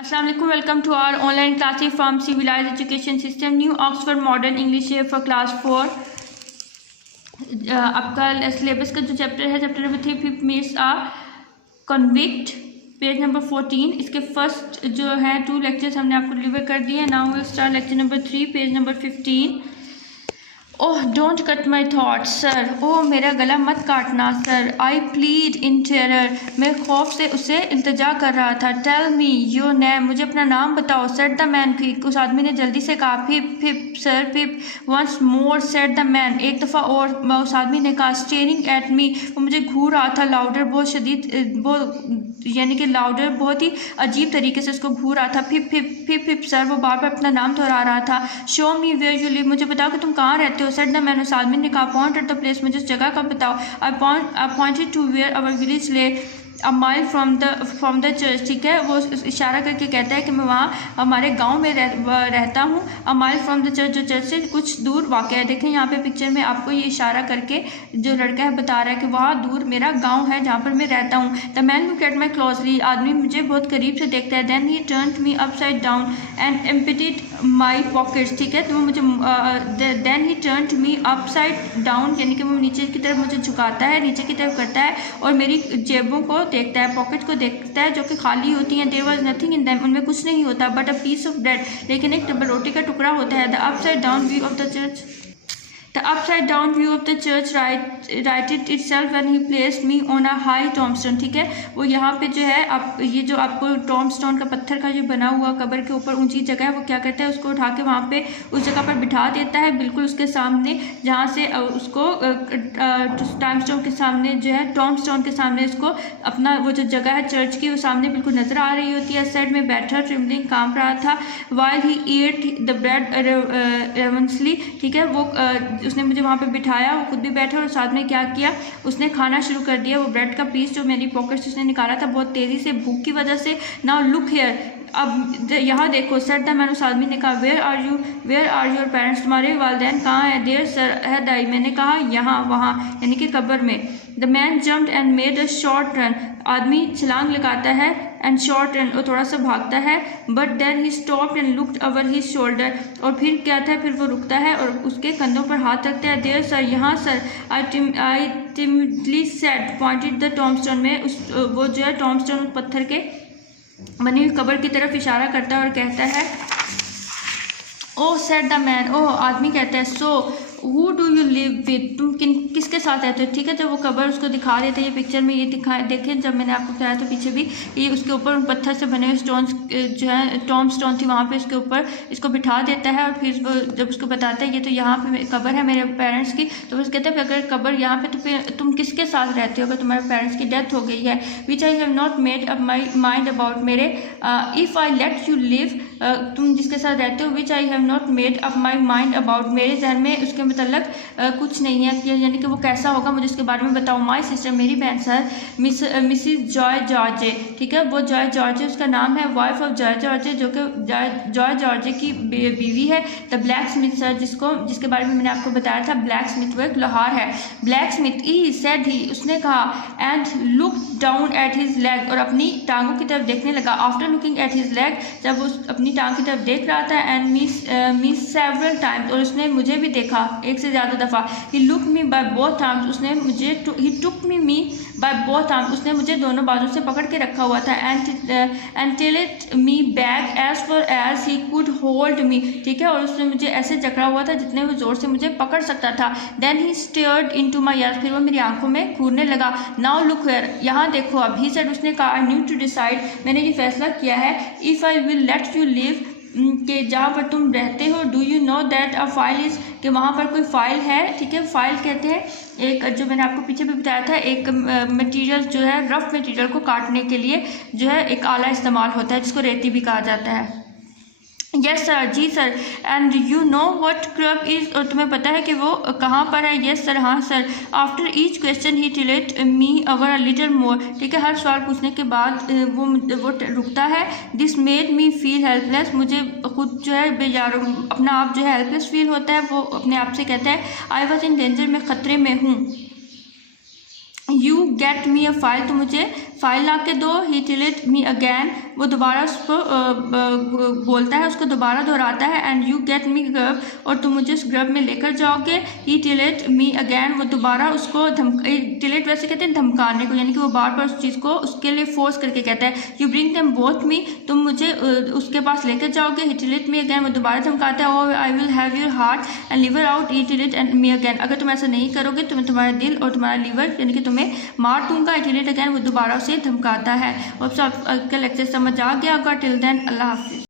अस्सलाम वालेकुम, welcome to our online classes from civilize education system new Oxford modern English for class 4। आपका syllabus का जो chapter है chapter number 3 fifth meets a convict, page number 14। इसके first जो है 2 लेक्चर्स हमने आपको डिलीवर कर दिए हैं। Now will start lecture number 3, page number 15। Oh don't cut my thoughts sir, oh मेरा गला मत काटना sir. I plead in terror, मैं खौफ से उसे इल्तिजा कर रहा था। टेल मी योर नेम, मुझे अपना नाम बताओ। सेड द मैन, उस आदमी ने जल्दी से कहा। Pip Pip sir Pip. Once more said the man, एक दफ़ा और उस आदमी ने कहा। स्टेरिंग एट मी, वो मुझे घूर रहा था। लाउडर, बहुत शदीद, बहुत यानी कि लाउडर, बहुत ही अजीब तरीके से उसको घूर रहा था। फिप फिप फिप फिप सर, वो बार बार अपना नाम दोहरा रहा था। Show me where you live, मुझे बताओ कि तुम कहाँ रहते हो। सेड द मैन, उस आदमी ने कहा। पॉइंट एट द प्लेस, मुझे उस जगह का बताओ। I pointed to where our village lay a mile from the church. ठीक है, वो इशारा करके कहता है कि मैं वहाँ हमारे गांव में रहता हूँ। अ माइल फ्रॉम द चर्च, जो चर्च से कुछ दूर वाक़ है। देखें यहाँ पे पिक्चर में आपको ये इशारा करके जो लड़का है बता रहा है कि वहाँ दूर मेरा गांव है जहाँ पर मैं रहता हूँ। The man look at my closely, आदमी मुझे बहुत करीब से देखता है। Then he turned me upside down and emptied my pockets. ठीक है, तो वो मुझे then he turned me upside down, यानी कि वो नीचे की तरफ मुझे झुकाता है, नीचे की तरफ करता है और मेरी जेबों को देखता है, पॉकेट को देखता है जो कि खाली होती हैं। There was nothing in them, उनमें कुछ नहीं होता। But a piece of bread, लेकिन एक रोटी का टुकड़ा होता है। The upside down view of the church, The upside down view of the church righted itself when he placed me on a high tombstone। ठीक है, वो यहाँ पे जो है आप ये जो आपको टॉम्बस्टोन का पत्थर का जो बना हुआ कब्र के ऊपर ऊंची जगह है, वो क्या करता है, उसको उठा के वहाँ पे उस जगह पर बिठा देता है, बिल्कुल उसके सामने, जहाँ से उसको टॉम्बस्टोन के सामने जो है, टॉम्बस्टोन के सामने उसको अपना वो जो जगह है चर्च की, वो सामने बिल्कुल नजर आ रही होती है। साइड में बैठा ट्रिम्बलिंग कांप रहा था। While he ate the bread ravenously. ठीक है, वो उसने मुझे वहाँ पे बिठाया, वो खुद भी बैठा और साथ में क्या किया, उसने खाना शुरू कर दिया। वो ब्रेड का पीस जो मेरी पॉकेट से उसने निकाला था बहुत तेज़ी से, भूख की वजह से। नाउ लुक हेयर, अब यहाँ देखो। सेड द मैन, उस आदमी ने कहा। वेयर आर योर पेरेंट्स, तुम्हारे वालिदैन कहाँ हैं। देयर सर है दाई, मैंने कहा यहाँ वहाँ, यानी कि कब्र में। The man jumped and made a short run, आदमी छलांग लगाता है, एंड शॉर्ट रन, और थोड़ा सा भागता है। But then he stopped and looked over his shoulder, और फिर क्या था, फिर वो रुकता है और उसके कंधों पर हाथ रखता है। देयर सर, यहाँ sir. I timidly said, pointed the tombstone, में उस वो जो है टॉम्बस्टोन उस पत्थर के बनी हुई कब्र की तरफ इशारा करता है और कहता है। ओह सेड द मैन, ओह आदमी कहता है। So who do you live with, तुम किसके साथ रहते हो। ठीक है, जब वो कब्र उसको दिखा रहे थे, ये पिक्चर में ये देखें, जब मैंने आपको बताया था पीछे भी, ये उसके ऊपर पत्थर से बने हुए स्टोन्स जो है टॉम्बस्टोन थी, वहाँ पे उसके ऊपर इसको बिठा देता है। और फिर वो जब उसको बताता है ये तो यहाँ पे कब्र है मेरे पेरेंट्स की, तो वो कहते हैं अगर कब्र यहाँ पे, तो फिर तुम किसके साथ रहते हो अगर तुम्हारे पेरेंट्स की डेथ हो गई है। Which I have not made up my mind about, मेरे if I let you live, तुम जिसके साथ रहते हो। Which I have not made up my mind about, मेरे जहन में उसके मतलब कुछ नहीं है, यानी कि वो कैसा होगा मुझे उसके बारे में बताओ। माई सिस्टर, मेरी बहन सर। Mrs Joy Jorge. ठीक है, वो जॉय जॉर्जे उसका नाम है, वाइफ ऑफ जॉय जॉर्जे, जो कि जॉय जॉर्जे की बीवी है। द ब्लैक स्मिथ सर, जिसके बारे में मैंने आपको बताया था, ब्लैक स्मिथ वो एक लोहार है। Black Smith E said he, उसने कहा। And look down at his leg, और अपनी टांगों की तरफ देखने लगा। After looking at his leg, जब वो अपनी टांग की तरफ देख रहा था। एंड मी सेवरल टाइम्स, और उसने मुझे भी देखा एक से ज़्यादा दफ़ा। He look me by both arms, उसने मुझे he took me by both arms, उसने मुझे दोनों बाजू से पकड़ के रखा हुआ था। And tilt me back as far as he could hold me. ठीक है, और उसने मुझे ऐसे जकड़ा हुआ था जितने वो जोर से मुझे पकड़ सकता था। Then he stared into my eyes, फिर वो मेरी आंखों में घूरने लगा। नाउ लुक हियर, यहाँ देखो अब। ही सेड, उसने कहा। आई न्यू टू डिसाइड, मैंने ये फैसला किया है। If I will let you live, कि जहाँ पर तुम रहते हो। Do you know that a file is, कि वहाँ पर कोई फ़ाइल है। ठीक है, फाइल कहते हैं एक, जो मैंने आपको पीछे भी बताया था, एक मटेरियल जो है, रफ मटेरियल को काटने के लिए जो है एक आला इस्तेमाल होता है, जिसको रेती भी कहा जाता है। यस सर, जी sir. And you know what crab is, और तुम्हें पता है कि वो कहाँ पर है। यस सर, हाँ sir. After each question he tilted me over little more. ठीक है, हर सवाल पूछने के बाद वो रुकता है। This made me feel helpless, मुझे खुद जो है बेजार, अपना आप जो है हेल्पलेस फील होता है। वो अपने आप से कहता है। आई वॉज इन डेंजर, मैं ख़तरे में हूँ। You get me a file, तो मुझे फाइल ला के दो, ही टिल इट मी अगैन, वो दोबारा उसको बोलता है, उसको दोबारा दोहराता है, and you get me grub, और तुम मुझे उस ग्रब में लेकर जाओगे, ही टिल इट मी अगैन, वो दोबारा उसको टिल इट वैसे कहते हैं धमकाने को, यानी कि वो बार बार उस चीज़ को उसके लिए फोर्स करके कहता है, यू ब्रिंग देम बोथ मी, तुम मुझे उसके पास लेकर जाओगे, ही टिल इट मी अगैन, वो दोबारा धमकाता है, और I will have your heart and liver out, he till it and me again, अगर तुम ऐसा नहीं करोगे तो मैं तुम्हारा दिल और तुम्हारा लीवर यानी कि तुम्हें मार दूंगा, ही टिल इट अगैन, वो दोबारा उसे धमकाता है। और आपका लेक्चर समझ आ गया होगा। टिल देन अल्लाह हाफिज़।